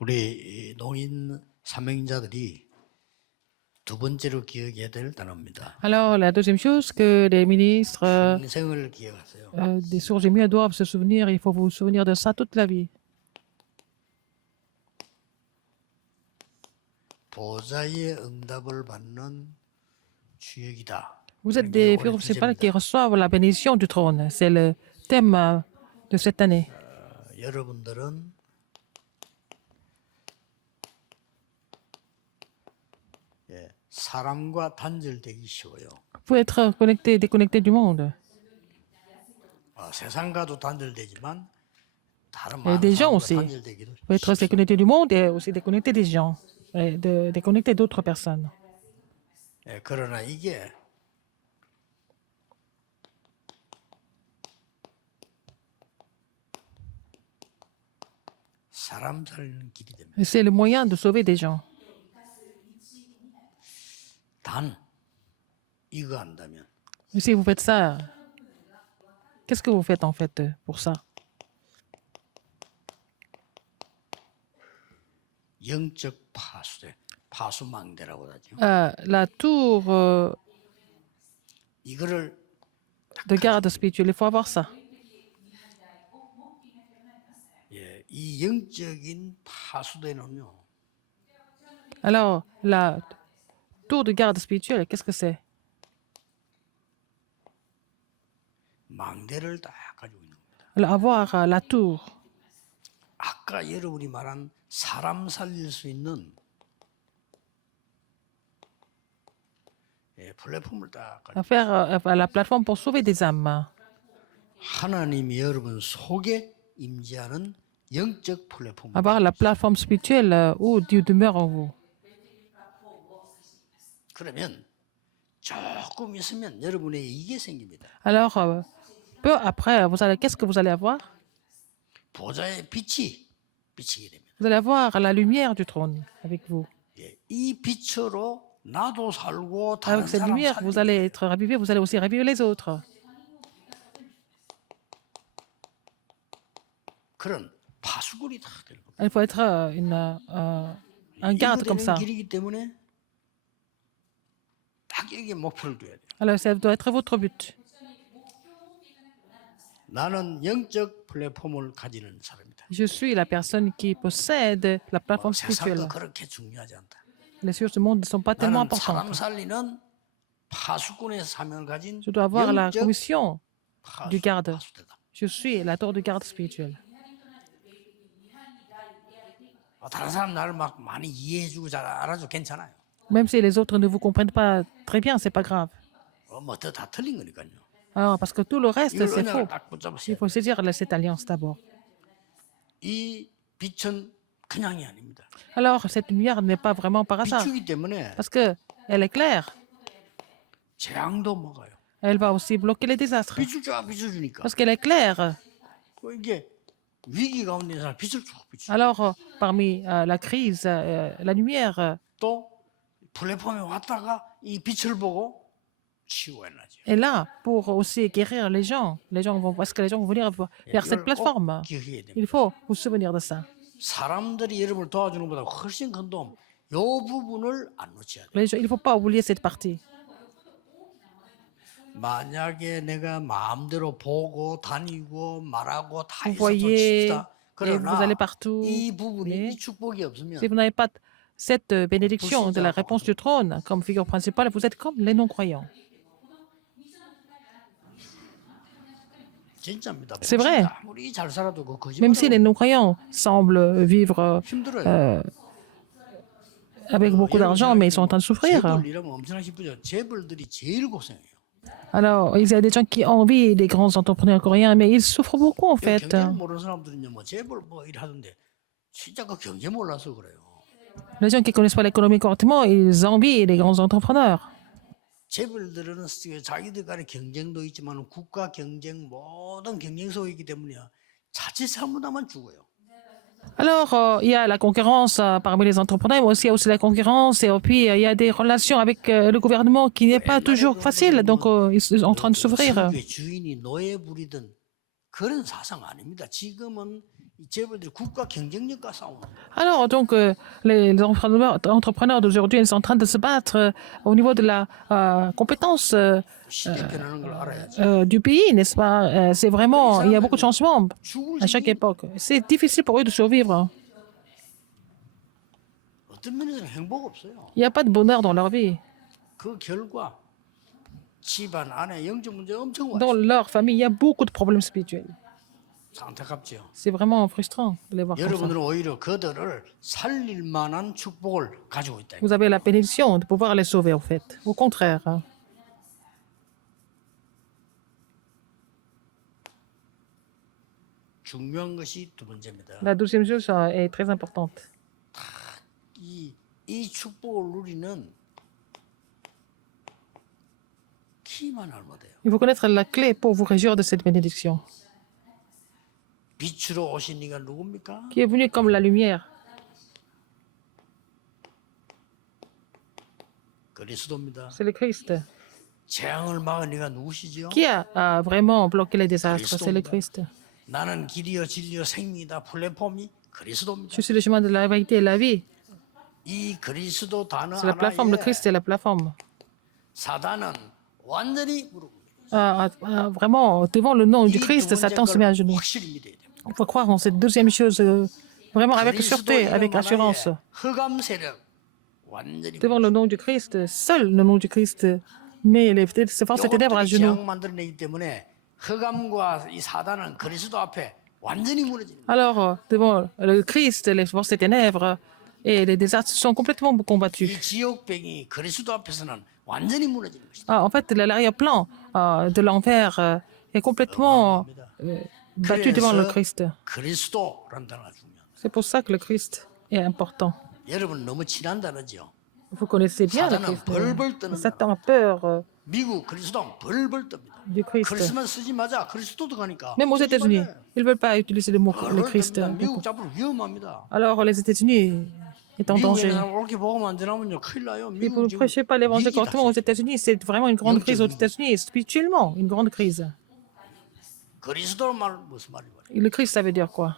우리 노인 사명자들이 두 번째로 기억해야 될 단어입니다. Alors, la deuxième chose que les ministres 평생을 기억하세요. des sourds gémiers doivent se souvenir, il faut vous souvenir de ça toute la vie. 보좌의 응답을 받는 주역이다. Vous êtes des figures principales qui reçoivent la bénédiction du trône. C'est le thème de cette année. 여러분들은 사람과 단절되기 쉬워요. Vous pouvez être connecté, déconnecté du monde. 세상과도 단절되지만 다른 Et des 많은 gens 사람과 aussi. 단절되기도 Vous pouvez être déconnecté du monde et aussi déconnecté des gens, et déconnecté d'autres personnes. 그러나 이게 사람 살리는 길이 됩니다. Et c'est le moyen de sauver des gens. 단 이거 한다면 Et si vous faites ça, qu'est-ce que vous faites en fait pour ça? 영적 파수대, 파수망대라고 하죠. La tour 이거를 de garde spirituelle, il faut avoir ça. 이 영적인 파수대는요. Alors, la tour de garde spirituelle, qu'est-ce que c'est? 망대를 딱 가지고 있는 겁니다. Alors, avoir la tour. 아까 여러분이 말한 사람 살릴 수 있는 플랫폼을 딱 가지고 À faire la plateforme pour sauver des âmes. 하나님이 여러분 속에 임재하는 영적 플랫폼. Avoir la plateforme spirituelle où Dieu demeure en vous. 그러면 조금 있으면 여러분에게 이게 생깁니다. Alors, peu après, qu'est-ce que vous allez avoir? 보좌의 빛이 비치게 됩니다. Vous allez avoir la lumière du trône avec vous. 이 빛으로 나도 살고 다른 Avec cette 사람 lumière, vous allez être ravivé, vous allez aussi raviver les autres. 그런 파수꾼이 다 되는 겁니다. Il faut être un garde comme ça. 길이기 때문에 딱 여기에 목표를 둬야 돼요. Alors, ça doit être votre but. 나는 영적 플랫폼을 가지는 사람이다. Je suis la personne qui possède la plateforme spirituelle. 세상도 그렇게 중요하지 않다. Les choses du monde ne sont pas tellement 나는 사람 importantes. 살리는 파수꾼의 사명을 가진 Je dois avoir la 영적 commission du garde. 파수대다. Je suis la tour de garde spirituelle. 다른 사람 나를 막 많이 이해해주고 잘 알아줘 괜찮아요. Même si les autres ne vous comprennent pas très bien, c'est pas grave. 뭐다 틀린 거니까요. Alors, parce que tout le reste, 이걸 c'est 언약을 faux. 딱 Il 붙잡으세요. faut saisir cette alliance d'abord. 이 빛은 그냥이 아닙니다. Alors, cette lumière n'est pas vraiment par hasard. 비추기 때문에 Parce qu'elle est claire. 재앙도 먹어요. Elle va aussi bloquer les désastres. 비춰주니까. Parce qu'elle est claire. 이게 위기 가운데 있는 사람 빛을 쭉 비추. Alors, parmi la crise, la lumière 또 플랫폼에 왔다가 이 빛을 보고 치유해야죠. est là pour aussi guérir les gens. Parce que les gens vont venir vers cette plateforme. 기억해야 됩니다. Il faut vous souvenir de ça. 사람들이 여러분을 도와주는 것보다 훨씬 큰 도움. 이 부분을 안 놓쳐야 돼요. Il ne faut pas oublier cette partie. 만약에 내가 마음대로 보고 다니고 말하고 다 Vous 해서 voyez, 좋습니다. et vous allez partout. 이 부분이 mais 이 축복이 없으면 Si vous n'avez pas cette bénédiction de la réponse du trône comme figure principale, vous êtes comme les non-croyants. 진짜입니다. C'est vrai. 아무리 잘 살아도 그 Même si les 거짓말을 non-croyants semblent vivre 힘들어요. avec beaucoup d'argent, mais ils sont en train de souffrir. 재벌 이러면 엄청나게 기쁘죠. 재벌들이 제일 고생해요. Alors, il y a des gens qui envient les grands entrepreneurs coréens, mais ils souffrent beaucoup en fait. 경제를 모르는 사람들은요, 뭐 재벌 뭐 일하던데 진짜 그 경제 몰라서 그래요. Les gens qui ne connaissent pas l'économie correctement, ils envient les grands entrepreneurs. 재벌들은 자기들 간의 경쟁도 있지만 국가 경쟁 모든 경쟁 속이기 때문에 자칫 잘못하면 죽어요. Alors, il y a la concurrence parmi les entrepreneurs, mais aussi, il y a aussi la concurrence, et puis il y a des relations avec le gouvernement qui n'est pas toujours facile, donc ils sont en train de s'ouvrir. 주인이 노예 부리던 그런 사상 아닙니다. 지금은 이 재벌들이 국가 경쟁력과 싸우는 거예요. Alors, donc, les entrepreneurs d'aujourd'hui ils sont en train de se battre au niveau de la compétence 시대 변하는 걸 알아야죠. du pays, n'est-ce pas? C'est vraiment, il y a beaucoup de changements 죽을 à chaque 생각이 époque. C'est difficile pour eux de survivre. 어떤 면에서는 행복 없어요. Il n'y a pas de bonheur dans leur vie. 그 결과 집안 안에 영적 문제 엄청 Dans 와요. leur famille, il y a beaucoup de problèmes spirituels. 안타깝죠. C'est vraiment frustrant de les voir comme ça. 여러분들은 오히려 그들을 살릴 만한 축복을 가지고 있다. Vous avez la bénédiction de pouvoir les sauver, en fait. Au contraire. 중요한 것이 두 번째입니다. La deuxième chose est très importante. 이 축복을 누리는 키만 알면 돼요. Il faut connaître la clé pour vous réjouir de cette bénédiction. 빛으로 오신 이가 누굽니까? Qui est venu comme la lumière. 그리스도입니다. C'est le Christ. 재앙을 막은 이가 누구시죠? Qui a vraiment bloqué les désastres? C'est le Christ. 나는 길이요 진리요 생명이다. 플랫폼이 그리스도입니다. Je suis le chemin de la vérité et la vie. 이 그리스도 단어 C'est la plateforme. Le 하나에 Christ est la plateforme. 사단은 완전히 무릎. Vraiment, devant le nom du 이 Christ, 두 Satan se met à 번째 걸 genoux. 확실히 믿어야 돼요. Il faut croire en cette deuxième chose vraiment avec 그리스도 sûreté, avec 이름 assurance. 하나에 흑암 세력 완전히 Devant le nom du Christ, seul le nom du Christ met ces forces et ténèbres à 이것들이 genoux. 재앙 만들어내기 때문에 흑암과 이 사단은 그리스도 앞에 완전히 무너집니다. Alors, devant le Christ, les forces et ténèbres et les désastres sont complètement combattus. 이 지옥병이 그리스도 앞에서는 완전히 무너지는 것이다. En fait, l'arrière-plan de l'enfer est complètement battu devant le Christ. 그리스도라는 단어가 중요합니다. C'est pour ça que le Christ est important. 여러분 너무 친한 단어죠. Vous connaissez bien le 사단은 Christ. 벌벌 떠는 Satan a peur 미국 그리스도 벌벌 뜹니다. du Christ. 크리스마스 쓰지 마자. 그리스도도 가니까. Même aux 쓰지 États-Unis, 말아요. ils ne veulent pas utiliser le mot le 벌벌 Christ. 뜹니다. 미국 잡으러 위험합니다. Alors, les États-Unis est en danger. 미국에서 옳게 보고만 안 되나면요 큰일 나요. Si vous 미국 ne prêchez pas l'évangile 위기다. correctement aux États-Unis, c'est vraiment une grande crise aux États-Unis, spirituellement, une grande crise. 그리스도 말 무슨 말이에요? Et le Christ, ça veut dire quoi?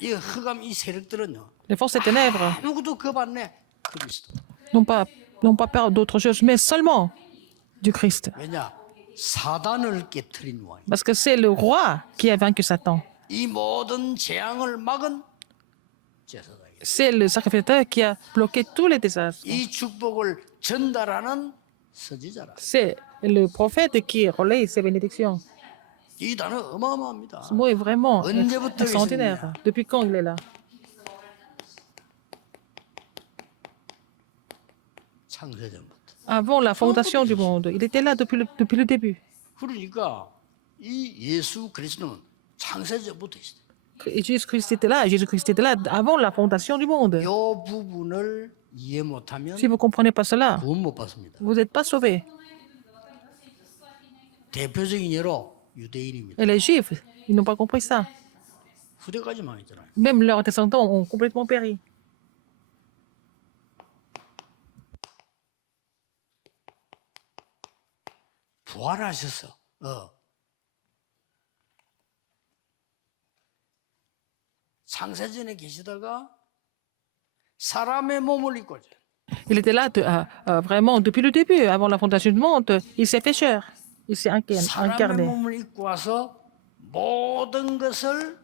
이 흑암 이 세력들은요. Les forces et ténèbres 누구도 겁안내 그리스도. n'ont pas peur d'autre chose, mais seulement du Christ. 왜냐? 사단을 깨뜨린 왕. Parce que c'est le roi qui a vaincu Satan. 이 모든 재앙을 막은 제사장이. C'est le sacrificateur qui a bloqué tous les désastres. 이 축복을 전달하는 선지자라. C'est le prophète qui relaye ces bénédictions. 이 단어 어마어마합니다. Ce mot est vraiment 언제부터 extraordinaire. Depuis quand il est là? 창세전부터. Avant la fondation du monde. Il était là depuis le début. 그러니까 이 예수 그리스도는 창세전부터 있어요. Jésus-Christ était là. Jésus-Christ était là avant la fondation du monde. 이 부분을 이해 못하면 Si vous ne comprenez pas cela, 구원 못 받습니다. vous n'êtes pas sauvés. 대표적인 예로 유대인입니다. Et les Juifs, ils n'ont pas compris ça. 후대까지 망했잖아요. Même leurs descendants ont complètement péri. 부활하셔서 창세전에 계시다가 사람의 몸을 입고 이제 Il était là vraiment depuis le début, avant la fondation du monde. Il s'est fait chair. Il s'est 사람의 incarné. 몸을 입고 와서 모든 것을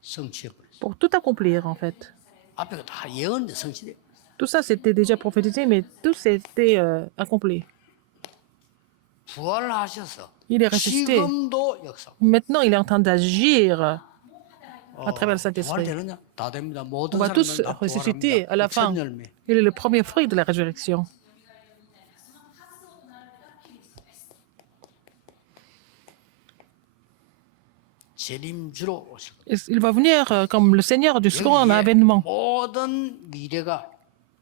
성취해 버렸어요. Pour tout accomplir, en fait. 앞에 다 예언데 성취돼. Tout ça, c'était déjà prophétisé, mais tout s'était accompli. 부활하셔서 Il est ressuscité. 지금도 역사. Maintenant, il est en train d'agir à travers le Saint-Esprit. 부활되느냐? 다 됩니다. On 모든 va tous 사람들 다 ressusciter à la fin. 첫 열매. Il est le premier fruit de la résurrection. 재림주로 오실 거예요. Il va venir comme le Seigneur du second avènement. 모든 미래가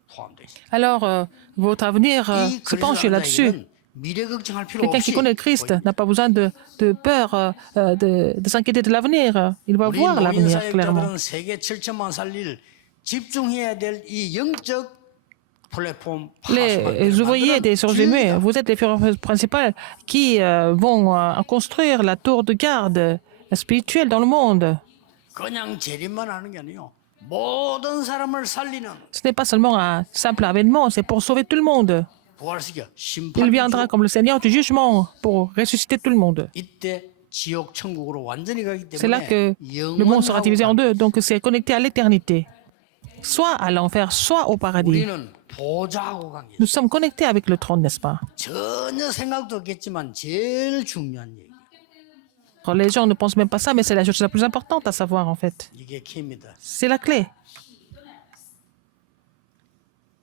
포함되어 있어요. Alors, votre avenir 이 se 그리스도 penche là-dessus. 자에게는 미래 걱정할 필요 Quelqu'un qui 없이 connaît le Christ n'a pas besoin de peur, de s'inquiéter de l'avenir. Il va 우리 voir l'avenir clairement. 노인사역자들은 세계 7천만 살릴 집중해야 될 이 영적 플랫폼 Les ouvriers des surgelés, vous êtes les figures principales qui vont construire la tour de garde spirituelle dans le monde. 그냥 재림만 하는 게 아니요. 모든 사람을 살리는 Ce n'est pas seulement un simple avènement, c'est pour sauver tout le monde. 부활시켜 Il 심판 viendra comme le Seigneur du jugement pour ressusciter tout le monde. 이때 지옥 천국으로 완전히 가기 C'est là 때문에 que le monde sera divisé en deux, donc c'est connecté à l'éternité. Soit à l'enfer, soit au paradis. 우리는 보좌하고 관계. Nous sommes connectés avec le trône, n'est-ce pas? 전혀 생각도 없겠지만 제일 중요한 얘기. Alors, les gens ne pensent même pas ça, mais c'est la chose la plus importante à savoir, en fait. 이게 키입니다. C'est la clé.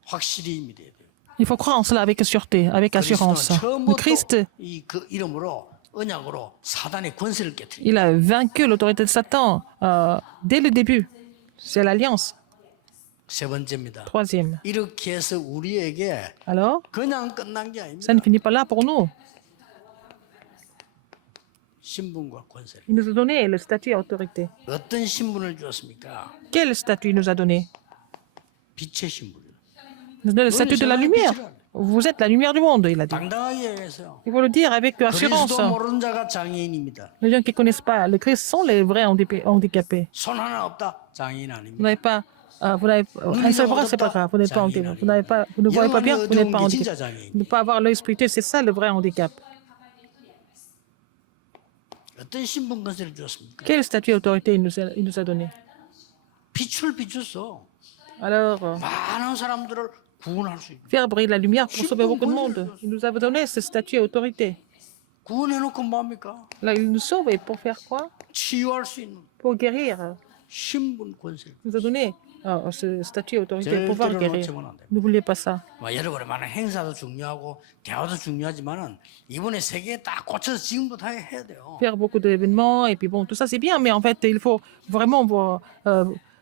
확실히 믿어야 돼요. Il faut croire en cela avec sûreté, avec assurance. Le Christ, 이그 이름으로 언약으로 사단의 권세를 깨뜨려. il a vaincu l'autorité de Satan dès le début. C'est l'alliance. 세 번째입니다. Troisième. 이렇게 해서 우리에게 Alors, 그냥 끝난 게 ça 아닙니다. ne finit pas là pour nous. 신분과 권세를. Il nous a donné le statut et autorité. 어떤 신분을 주었습니까? Quel statut il nous a donné? 빛의 신분. Il nous a donné le statut de la lumière. Vous êtes la lumière du monde, il a dit. 당당하게 얘기해서요. Il faut le dire avec assurance. 그리스도 모르는 자가 장애인입니다. Les gens qui ne connaissent pas le Christ sont les vrais handicapés. 손 하나 없다. 장애인 Vous 아닙니다. n'avez pas, vous n'avez un seul bras, c'est pas grave. Vous n'êtes pas handicapé. Vous n'avez pas, vous ne voyez pas bien, vous n'êtes pas handicapé. Ne pas avoir l'œil spirituel, c'est ça le vrai handicap. 어떤 신분 권세를 주었습니까? Quel statut et autorité il nous a donné? 빛을 비췄어. Alors, 많은 사람들을 구원할 수 있고. faire briller la lumière pour sauver beaucoup de monde. Il nous a donné ce statut et autorité. 구원해놓고 뭐합니까? Là, il nous sauve et pour faire quoi? 치유할 수 있는 Pour guérir. 신분 권세. Il nous a donné ce statut et autorité pour pouvoir 절대로 guérir. 놓치면 안 됩니다. N'oubliez pas ça. 여러분의 많은 행사도 중요하고 대화도 중요하지만은 이번에 세계에 딱 꽂혀서 지금부터 해야 돼요. Faire beaucoup d'événements et puis bon, tout ça c'est bien, mais en fait, il faut vraiment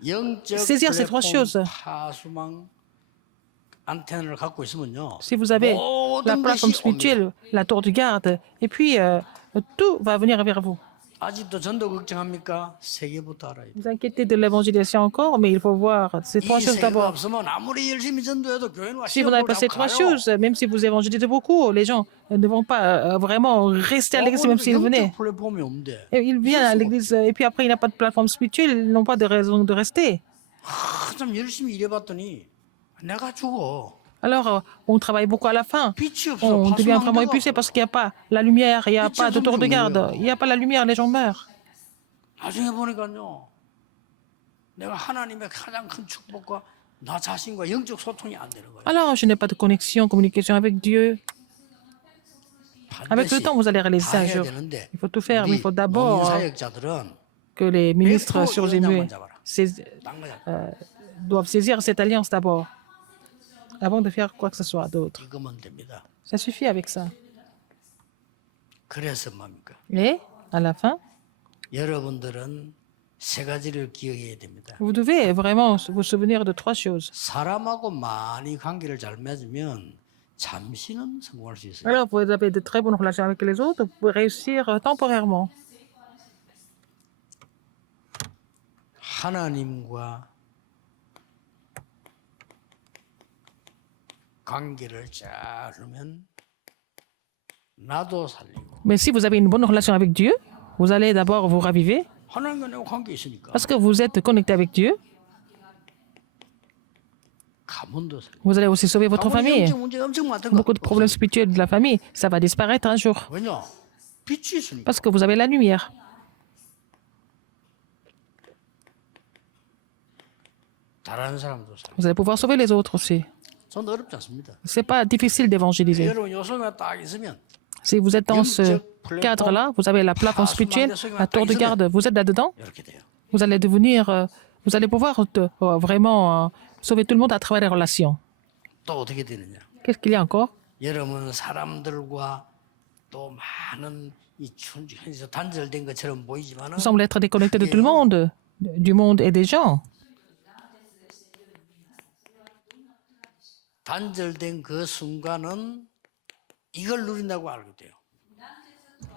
영적 saisir ces trois choses. 파수망 안테나를 갖고 있으면요. Si vous avez la 모든 plateforme 것이 옵니다. spirituelle, la tour du garde, et puis tout va venir vers vous. 아직도 전도 걱정합니까? 세계부터 알아야 돼. Vous inquiétez de l'évangélisation encore, mais il faut voir ces trois 이 choses 세계가 d'abord. 없으면 아무리 열심히 전도해도 교회는 와 Si vous n'avez pas ces trois choses, même si vous évangélisez beaucoup, les gens ne vont pas vraiment rester à l'église même s'ils venaient. 플랫폼이 없는데 Et ils viennent à l'église et puis après il n'y a pas de plateforme spirituelle, ils n'ont pas de raison de rester. 참 열심히 일해봤더니 내가 죽어. Alors on travaille beaucoup à la fin. 빛이 없어. On devient vraiment 파수망대가 épuisé parce qu'il n'y a pas la lumière, il n'y a pas de tour de garde, il n'y a pas la lumière, les gens meurent. 나중에 보니까요. 내가 하나님의 가장 큰 축복과 나 자신과 영적 소통이 안 되는 거예요. Alors je n'ai pas de connexion, communication avec Dieu. Avec le 반드시 temps, vous allez réaliser 다 ça un 해야 jour. 되는데 Il faut tout faire, mais il 우리 faut d'abord 농사역자들은 que les ministres 백포 surgés muets 이런 잡아라. 딴 거야. doivent saisir cette alliance d'abord, avant de faire quoi que ce soit d'autre. 이거면 됩니다. Ça suffit avec ça. 그래서 뭡니까? Et, à la fin, 여러분들은 세 가지를 기억해야 됩니다. vous devez vraiment vous souvenir de trois choses. 사람하고 많이 관계를 잘 맺으면 잠시는 성공할 수 있어요. Alors, vous avez de très bonnes relations avec les autres, vous pouvez réussir temporairement. 하나님과 관계를 잘 하면 나도 살리고 Mais si vous avez une bonne relation avec Dieu, vous allez d'abord vous raviver, 하나님과 내가 관계 있으니까 parce que vous êtes connecté avec Dieu, 가문도 살리고 vous allez aussi sauver votre famille. 영적 문제 엄청 많던 거 Beaucoup de problèmes spirituels de la famille, ça va disparaître un jour, 왜냐? 빛이 있으니까 parce que vous avez la lumière. 다른 사람도 살리고 Vous allez pouvoir sauver les autres aussi. 전 어렵지 않습니다. C'est pas difficile d'évangéliser. 여러분 요소가 딱 있으면 Si vous êtes dans ce cadre-là, vous avez la plateforme spirituelle, la tour de garde, vous êtes là-dedans, 이렇게 돼요. vous allez devenir, vous allez pouvoir vraiment sauver tout le monde à travers les relations. 또 어떻게 되느냐? Qu'est-ce qu'il y a encore? 여러분은 사람들과 또 많은 이 현실에서 단절된 것처럼 보이지만은 Vous semblez être déconnecté de tout le monde, du monde et des gens. 단절된 그 순간은 이걸 누린다고 알게 돼요.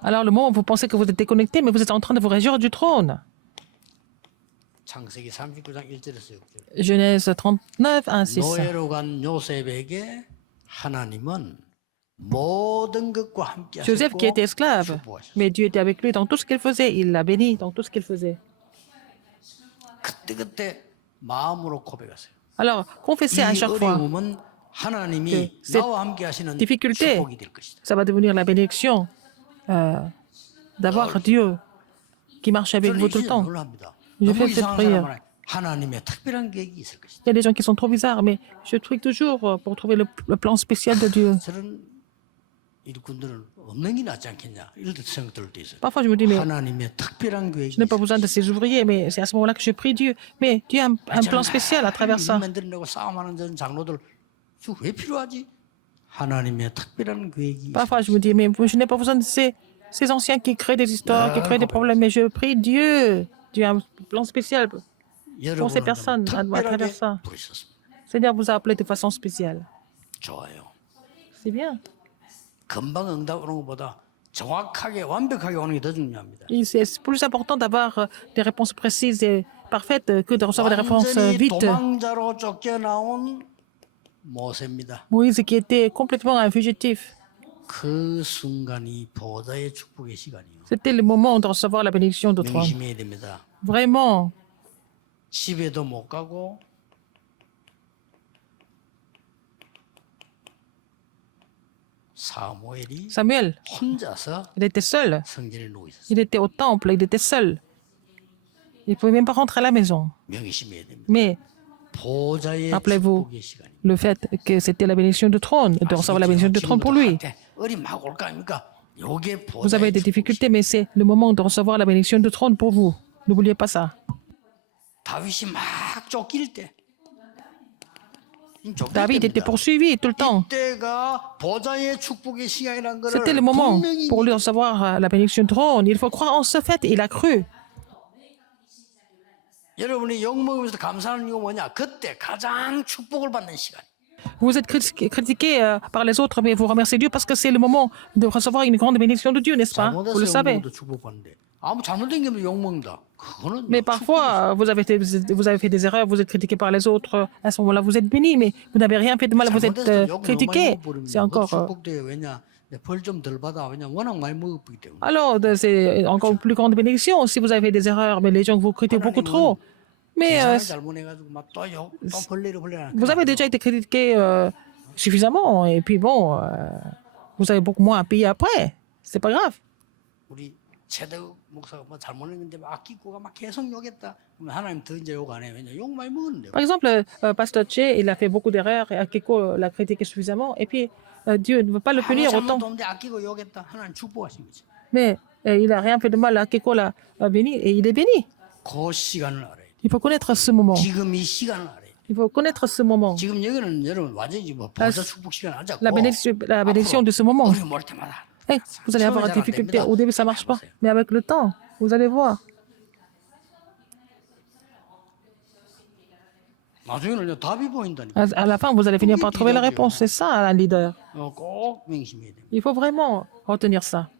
Alors le moment où vous pensez que vous êtes déconnecté, mais vous êtes en train de vous réjouir du trône. 창세기 39장 1절에서 6절. Genèse 39, 1, 6. 노예로 간 요셉에게 하나님은 모든 것과 함께 Joseph qui était 하셨고 esclave, 축복하셨어요. mais Dieu était avec lui dans tout ce qu'il faisait. Il l'a béni dans tout ce qu'il faisait. 그때 마음으로 고백하세요. Alors, confessez à 이 chaque fois. 어려움은 하나님이 que cette 나와 함께 하시는 difficulté, 축복이 될 것이다. ça va devenir la bénédiction d'avoir Dieu qui marche avec vous tout le temps. 놀랍니다. Je 너무 fais cette 이상한 prière. 사람은 하나님의 특별한 계획이 있을 것이다. Il y a des gens qui sont trop bizarres, mais je prie toujours pour trouver le plan spécial de Dieu. 저런 일꾼들은 없는 게 낫지 않겠냐 이런 생각 들 때 있어요. Parfois, je me dis, mais 하나님의 특별한 계획이 je n'ai pas besoin de ces ouvriers, mais c'est à ce moment-là que je prie Dieu. Mais Dieu a un plan spécial à travers ça. 만들려고 싸움하는 전 장로들 왜 필요하지? 하나님의 특별한 계획이 Parfois, je me dis, mais je n'ai pas besoin de ces anciens qui créent des histoires, qui créent des problèmes, mais je prie Dieu. Dieu a un plan spécial pour ces 여러분을 personnes à travers 특별하게 ça. 부르셨습니다. Seigneur vous a appelé de façon spéciale. 좋아요. C'est bien. 금방 응답 오는 것보다 정확하게 완벽하게 오는 게 더 중요합니다. Et c'est plus important d'avoir des réponses précises et parfaites que de recevoir des réponses 완전히 vite. 도망자로 쫓겨나온 모세입니다. Moïse qui était complètement un fugitif. 그 순간이 보좌의 축복의 시간이요. C'était le moment de recevoir la bénédiction de trône. 명심해야 됩니다. Vraiment, 집에도 못 가고 사무엘이 Samuel, 혼자서 il était seul. 성전에 누워 있었어요. Il était au temple, il était seul. Il ne pouvait même pas rentrer à la maison. 명심해야 됩니다. Mais 보좌의 Rappelez-vous. 축복의 시간입니다. le fait que c'était la bénédiction de trône, de recevoir la bénédiction de trône pour lui. 어린 막 올까 아닙니까? 요게 Vous avez 보좌의 des 축복의 difficultés, mais c'est le moment de recevoir la bénédiction de trône pour vous. N'oubliez pas ça. 다윗이 막 쫓길 때 David était poursuivi tout le temps. 이때가 보좌의 축복의 시간이라는 거를 C'était le moment 분명히 pour lui recevoir la bénédiction de trône. Il faut croire en ce fait. Il a cru. 여러분이 욕먹으면서 감사하는 이유가 뭐냐? 그때 가장 축복을 받는 시간. Vous êtes critiqué par les autres, mais vous remerciez Dieu parce que c'est le moment de recevoir une grande bénédiction de Dieu, n'est-ce pas? Vous le 잘못해서 savez. 욕먹어도 축복받는데 아무 잘못된 게 없는데 욕먹는다. 그거는 Mais parfois, vous avez fait des erreurs, vous êtes critiqué par les autres. À ce moment-là, vous êtes béni, mais vous n'avez rien fait de mal, vous êtes critiqué. C'est encore. 축복돼요. 왜냐? 벌 좀 덜 받아. 왜냐? 워낙 많이 먹었기 때문에. Alors, c'est encore une plus grande bénédiction si vous avez fait des erreurs, mais les gens vous critiquent beaucoup trop. Mais 계산을 잘못해가지고 막또 벌레를 벌레를. vous avez déjà été critiqué suffisamment, et puis bon, vous avez beaucoup moins à payer après. C'est pas grave. 우리 최대우 목사가 뭐 잘못했는데 막 아끼고가 막 계속 욕했다. 그러면 하나님 더 이제 욕 안 해. 왜냐? 욕 많이 먹었는데. Par exemple, Pasteur Che, il a fait beaucoup d'erreurs et Akiko l'a critiqué suffisamment. Et puis, Dieu ne veut pas le punir 아무 autant. 잘못도 없는데 아끼고 욕했다. 하나님 축복하신 거지. Mais il n'a rien fait de mal. Akiko l'a béni et il est béni. 그 시간을 알아야 돼. Il faut connaître ce moment. 지금 이 시간을 알아야 돼. Il faut connaître ce moment. 지금 여기는 여러분 완전히 뭐 보좌 축복 시간 안 잡고 La bénédiction de ce moment. 우리 뭘 때마다 Hey, vous allez avoir des difficultés. Au début, ça ne marche pas. Mais avec le temps, vous allez voir. 나중에는 답이 보인다니까. À la fin, vous allez finir par trouver la réponse. C'est ça, un leader. 꼭 명심해야 돼. Il faut vraiment retenir ça.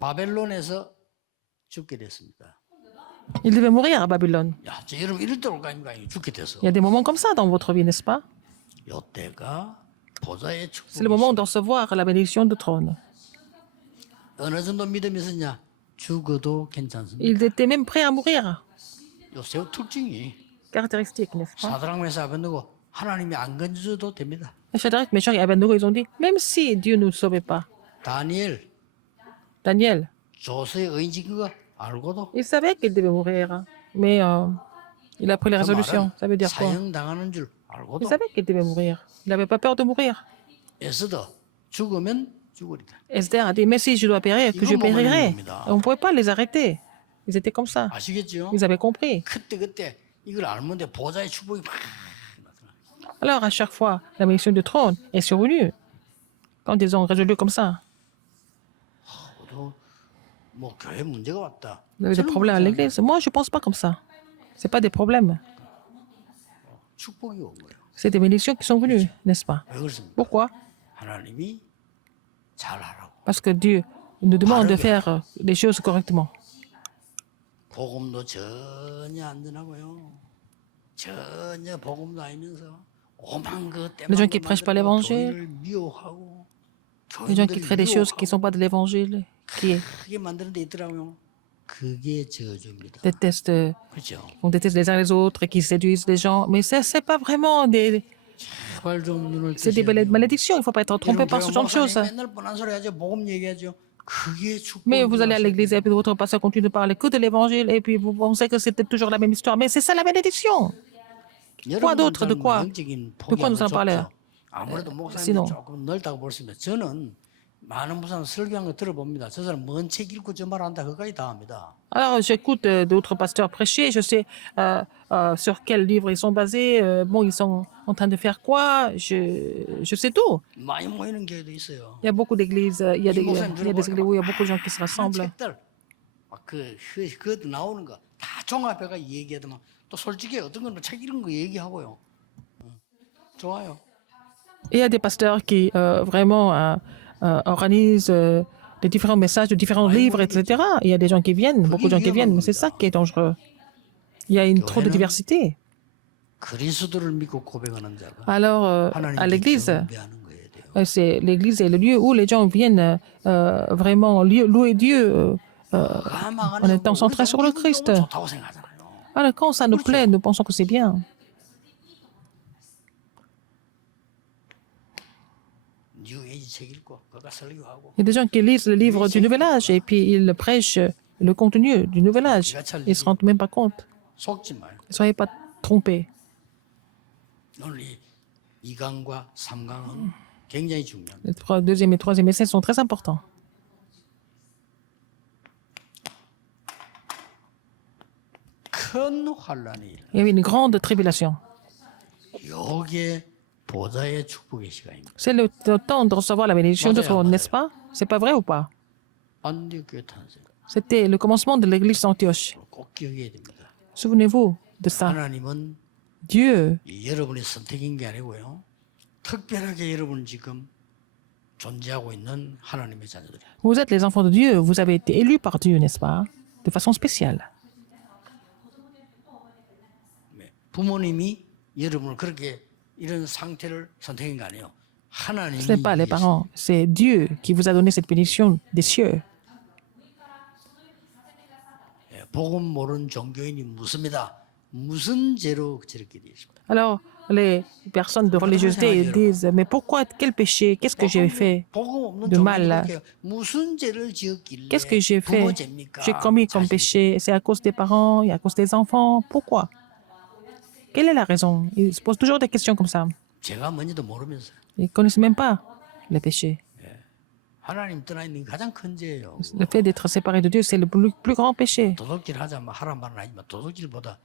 바벨론에서 죽게 됐습니다. Il devait mourir à Babylone. 야, 저 여러분 이럴 때 올까 아닙니까? 죽게 됐어. Il y a des moments comme ça dans votre vie, n'est-ce pas? 요때가 보좌의 C'est le 축복. moment de recevoir la bénédiction de trône. 어느 정도 믿음이 있었냐? 죽어도 괜찮습니다. Ils étaient même prêts à mourir. 요새 특징이 Caractéristique, n'est-ce pas? 사드랑 메사 아벤노고 하나님이 안 건져도 됩니다. Shadrach, Meshach et Abednego, ils ont dit, même si Dieu ne nous sauvait pas, 다니엘 Daniel, 조서의 의인인 거 알고도 il savait qu'il devait mourir, mais il a pris les 그 résolutions. 말은 Ça veut dire quoi? 사형당하는 줄 Il 알고도 savait qu'il devait mourir. Il n'avait pas peur de mourir. 에스더 죽으면 죽으리다. Esther a dit, mais si je dois périr, que je périrai. On ne pouvait pas les arrêter. Ils étaient comme ça. 아시겠죠? Ils avaient compris. 그때 이걸 알면 돼. 보좌의 축복이 막 나타나. Alors, à chaque fois, la bénédiction du trône est survenue. Quand ils ont résolu comme ça, 저도 뭐 교회 문제가 왔다. vous avez des problèmes à l'église. Moi, je ne pense pas comme ça. Ce pas des problèmes. 축복이 온 거예요. C'est des bénédictions qui sont venues, n'est-ce pas? 왜 그렇습니까? Pourquoi? 하나님이 잘하라고. Parce que Dieu nous demande de faire les choses correctement. 복음도 전혀 안 전하고요. 전혀 복음도 아니면서 오만 것 Les gens 때문에 qui ne prêchent pas l'évangile, 교회를 미워하고 les gens qui 교인들을 créent des choses qui ne sont 미워하고 pas de l'évangile, qui 크게 만드는 데 있더라고요. 그게 저주입니다. détestent, 그렇죠? on déteste les uns les autres et qui séduisent les gens. Mais ça, c'est pas vraiment des, 제발 좀 눈을 c'est des 뜨셔야 돼요. malédictions. Il ne faut pas être trompé 여러분 par ce genre de 목사님 choses. 맨날 뻔한 소리 하죠. 복음 얘기하죠. 그게 Mais 축복인 vous 줄 allez à 아세요? l'église et puis votre pasteur continue de parler que de l'évangile et puis vous pensez que c'était toujours la même histoire. Mais c'est ça la malédiction. Quoi 여러분은 d'autre? De 좀 quoi? 영적인 De quoi nous 포기하면 allons parler? 좋죠. 아무래도 목사님이 sinon. 조금 넓다고 볼 수 있는데 저는 많은 목사님 설교한 거 들어봅니다. 저 사람 뭔 책 읽고 저 말한다 그까지 다 합니다. Alors, j'écoute d'autres pasteurs prêcher, je sais sur quels livres ils sont basés, bon, ils sont en train de faire quoi, je sais tout. 많이 모이는 교회도 있어요. Il y a beaucoup d'églises, il y a 이 목사님 il y a des églises où il y a beaucoup de gens qui se 많은 rassemblent. 책들 그 나오는 거 다 종합해가 얘기하더만 또 솔직히 어떤 거는 책 이런 거 얘기하고요. 좋아요. Et il y a des pasteurs qui vraiment organisent des différents messages de différents livres, etc. Il y a des gens qui viennent, beaucoup de gens qui viennent, mais c'est ça qui est dangereux. Il y a trop de diversité. 그리스도를 믿고 고백하는 자가 Alors, à 하나님께 l'église, 경배하는 거예요. 돼요. c'est l'église est le lieu où les gens viennent vraiment louer Dieu en étant centrés sur le Christ. 좋다고 생각하잖아요. Alors, quand ça nous plaît, nous pensons que c'est bien. 뉴 에이지 책 읽고 그거 설교하고 Il y a des gens qui lisent le livre du Nouvel Âge et puis ils prêchent le contenu du Nouvel Âge. Ils ne se rendent même pas compte. 속지 말고 Ne soyez pas trompés. 오늘 이 2강과 3강은 굉장히 중요합니다. Le deuxième et troisième essai sont très importants. 큰 환란이 일어나. Il y a eu une grande tribulation. 요게 보좌의 축복의 시간입니다. C'est le temps de recevoir la bénédiction de trône, n'est-ce pas? C'est pas vrai ou pas? 안디옥 교회 탄생 C'était le commencement de l'église d'Antioche. 꼭 기억해야 됩니다. Souvenez-vous de ça. 하나님은 Dieu, 여러분의 선택인 게 아니고요. 특별하게 여러분 지금 존재하고 있는 하나님의 자녀들이에요. vous êtes les enfants de Dieu. Vous avez été élus par Dieu, n'est-ce pas? De façon spéciale. 네. 부모님이 여러분을 그렇게 이런 상태를 선택한 게 아니에요. 하나님이 Ce n'est pas les parents, c'est Dieu qui vous a donné cette bénédiction des cieux. 예, 복음 모르는 종교인이 묻습니다. 무슨 죄로 저렇게 되십니까? Alors, les personnes de religiosité ils disent, mais pourquoi, quel péché, qu'est-ce que j'ai fait 복음 없는 de mal? 종교인이 무슨 죄를 지었길래 Qu'est-ce que j'ai fait? 부모 죄입니까? J'ai commis comme 자식이. péché. C'est à cause des parents et à cause des enfants. Pourquoi? Quelle est la raison? Ils se posent toujours des questions comme ça. 제가 뭔지도 모르면서 Ils ne connaissent même pas les péchés. 하나님 떠나 있는 게 가장 큰 죄예요. Le fait d'être séparé de Dieu, c'est le plus grand péché. 도둑질 하자면 하란 말은 아니지만 도둑질보다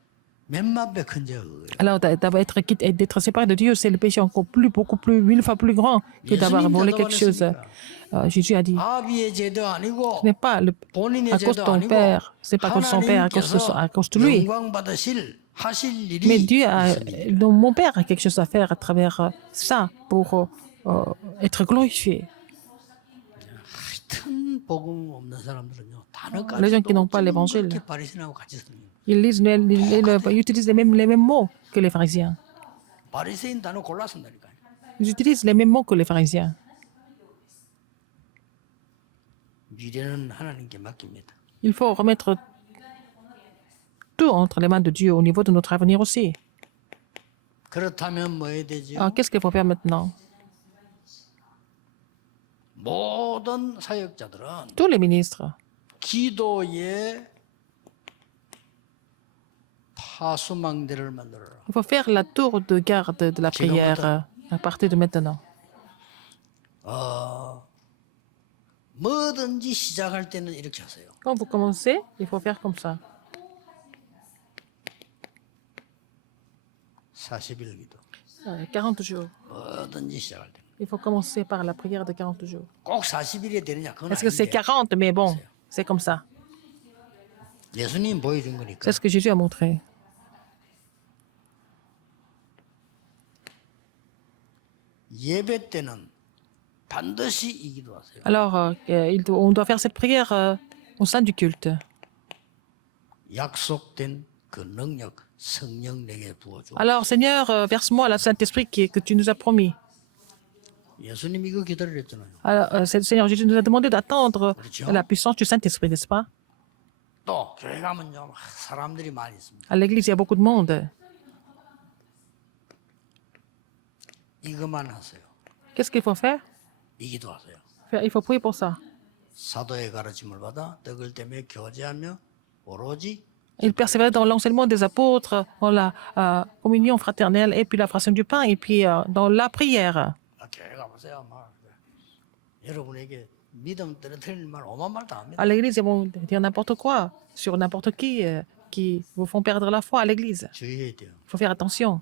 몇만 배 큰 죄가 그거예요. Alors, d'être séparé de Dieu, c'est le péché encore beaucoup plus, 1000 fois plus grand que d'avoir volé quelque chose. Jésus a dit, 아비의 죄도 아니고 ce n'est pas 본인의 à cause de 죄도 ton 아니고 père, c'est pas à cause de son père, à cause de lui. 영광 받으실 하실 일이 Mais Dieu 있습니다. donc mon père a quelque chose à faire à travers ça pour être glorifié. 하여튼 복음 없는 사람들은요 Les gens qui 단어까지도 n'ont pas 어쩌면 l'évangile. 그렇게 바리새인하고 같이 쓰는 Ils lisent, ils utilisent les mêmes mots que les pharisiens. 바리새인 단어 골라 쓴다니까요. Ils utilisent les mêmes mots que les pharisiens. 미래는 하나님께 맡깁니다. Il faut remettre tout entre les mains de Dieu au niveau de notre avenir aussi. 그렇다면 뭐 해야 되죠? Alors, qu'est-ce qu'il faut faire maintenant? 모든 사역자들은 Tous les ministres, 기도의 파수망대를 만들어라. il faut faire la tour de garde de la prière à partir de maintenant. 뭐든지 시작할 때는 이렇게 하세요. Quand vous commencez, il faut faire comme ça. 40일 기도. 40 jours. 뭐든지 시작할 때. Il faut commencer par la prière de 40 jours. 꼭 40일에 되느냐? 그건 Est-ce que c'est 아닌데. 40? Mais bon, c'est comme ça. 예수님 보여준 거니까. C'est ce que Jésus a montré. 예배 때는 반드시 이 기도하세요. Alors, on doit faire cette prière au sein du culte. 약속된 그 능력 성령 내게 부어줘. Alors, Seigneur, verse-moi le Saint-Esprit que tu nous as promis. 예수님이 이거 기다렸잖아요. Alors, Seigneur Jésus nous a demandé d'attendre 그렇죠? la puissance du Saint-Esprit, n'est-ce pas? 또 교회 가면요 사람들이 많이 있습니다. À l'église, il y a beaucoup de monde. 이것만 하세요. Qu'est-ce qu'il faut faire? 이 기도하세요. Il faut prier pour ça. 사도의 가르침을 받아 떡을 떼며 교제하며 오로지 Il persévérait dans l'enseignement des apôtres, dans la communion fraternelle, et puis la fraction du pain, et puis dans la prière. 교회 가보세요. 막 여러분에게 믿음 떨어뜨릴 말 오만 말 다 합니다. À l'église, ils vont dire n'importe quoi sur n'importe qui vous font perdre la foi à l'église. 주의해야 돼요. Il faut faire attention.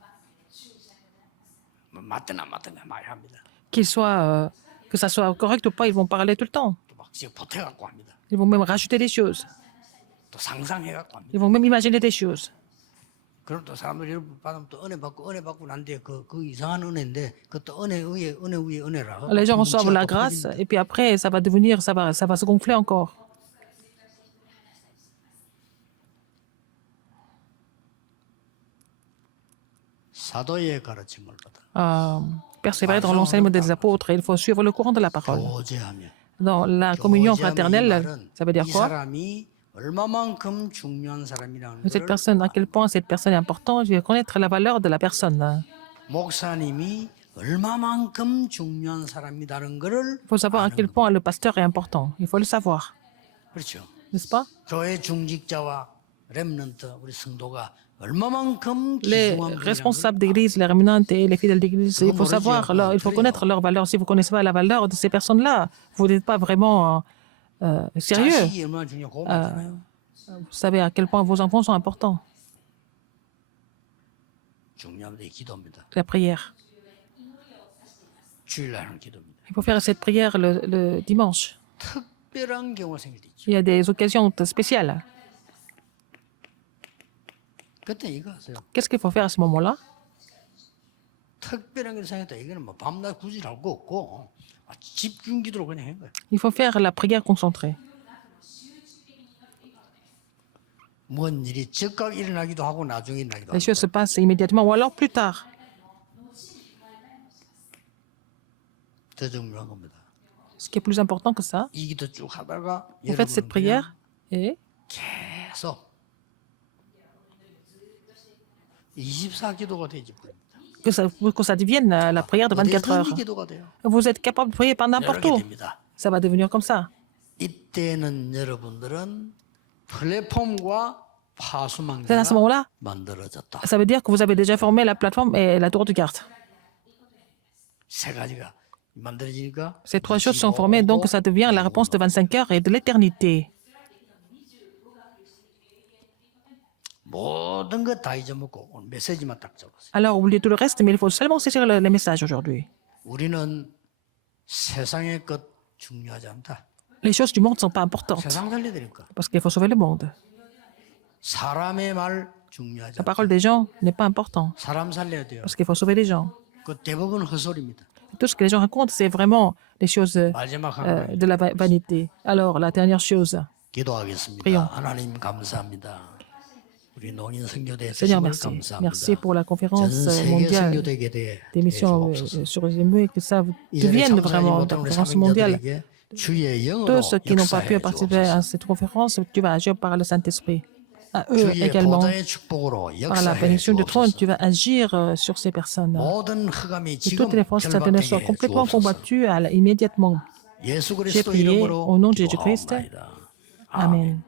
뭐 맞든 안 맞든 많이 합니다. Que ça soit correct ou pas, ils vont parler tout le temps. 또막 지금 보태갖고 합니다. Ils vont même rajouter des choses. 또 상상해갖고 합니다. Ils vont même imaginer des choses. 그럼 또 사람들이 여러분 받으면 또 은혜 받고 난데 그 이상한 은혜인데 그것도 은혜 위에 은혜라. Les gens reçoivent la grâce et puis après, ça va se gonfler encore. 사도의 가르침을 받아 Persévérer dans l'enseignement des apôtres, il faut suivre le courant de la parole. 교제하며 Dans la communion 교제하며 이 fraternelle, 말은 ça veut dire 이 quoi? 사람이 얼마만큼 중요한 사람이라는 Cette 걸 personne, à quel point cette personne est importante, je vais connaître la valeur de la personne. 목사님이 얼마만큼 중요한 사람이라는 것을 Il faut savoir à 아는 quel 겁니다. point le pasteur est important. Il faut le savoir, 그렇죠. n'est-ce pas? 교회 중직자와 렘넌트 우리 성도가 얼마만큼 Les 귀중한 분이라는 responsables 걸 d'église, les rémanentes et les fidèles d'église, il faut savoir, il faut connaître leur valeur. Si vous ne connaissez pas la valeur de ces personnes-là, vous n'êtes pas vraiment sérieux. 자식이 얼마나 중요하고 그거 맞잖아요. Vous savez à quel point vos enfants sont importants. 중요합니다. 이 기도입니다. La prière. 주일날 하는 기도입니다. Il faut faire cette prière le dimanche. 특별한 경우가 생길 때 있죠. Il y a des occasions spéciales. 그때 이거 하세요. Qu'est-ce qu'il faut faire à ce moment-là? 특별한 게 생겼다. 이거는 뭐 밤낮 굳이 할 거 없고 집중 기도로 그냥 한 거예요. Il faut faire la prière concentrée. 뭔 일이 즉각 일어나기도 하고 나중에 일어나기도 Les 하고. choses se passent immédiatement ou alors plus tard. 더 중요한 겁니다. Ce qui est plus important que ça, 이 기도 쭉 하다가 vous faites cette prière et 계속 24기도가 되지 que ça devienne la prière de 24 heures. 어디든지 기도가 돼요. Vous êtes capable de prier par n'importe 이렇게 où. 됩니다. Ça va devenir comme ça. 이때는 여러분들은 플랫폼과 C'est à ce 파수망대가 moment-là, 만들어졌다. ça veut dire que vous avez déjà formé la plateforme et la tour de garde. 세 가지가 만들어지니까 Ces trois choses sont formées, donc ça devient la réponse de 25 heures et de l'éternité. 모든 것 다 잊어먹고 오늘 메시지만 딱 적었어요. Alors, oubliez tout le reste, mais il faut seulement saisir les messages aujourd'hui. 우리는 세상의 것 중요하지 않다. Les choses du monde ne sont pas importantes, 세상 살려드릴까? parce qu'il faut sauver le monde. 사람의 말 중요하지 La 않다. parole des gens n'est pas importante, 사람 살려야 돼요. parce qu'il faut sauver les gens. 그 대부분 헛소리입니다. Tout ce que les gens racontent, c'est vraiment les choses 마지막 한 가지 de la vanité. Alors, la dernière chose, 기도하겠습니다. prions. 하나님 감사합니다. 우리 농인 선교대 Seigneur, 주심을 merci. 감사합니다. Merci pour la conférence 전 세계 mondiale 선교되게 돼 des missions 주옵소서. sur les émeutes, que ça 이 자리에 devienne 참석하지 vraiment une 못한 우리 conférence mondiale. 사명자들에게 주의 영으로 Tous ceux qui n'ont pas pu 역사해 participer 주옵소서. à cette conférence, tu vas agir par le Saint-Esprit. À eux 주의 également, 보좌의 축복으로 par la 역사해 bénédiction du trône, 주옵소서. tu vas agir sur ces personnes. 모든 흑암이 Que 지금 toutes les forces satanées soient 결박되게 complètement 주옵소서. combattues immédiatement. 예수 J'ai 그리스도 prié 이름으로 au nom de Jésus-Christ. 기도하옵나이다. Amen.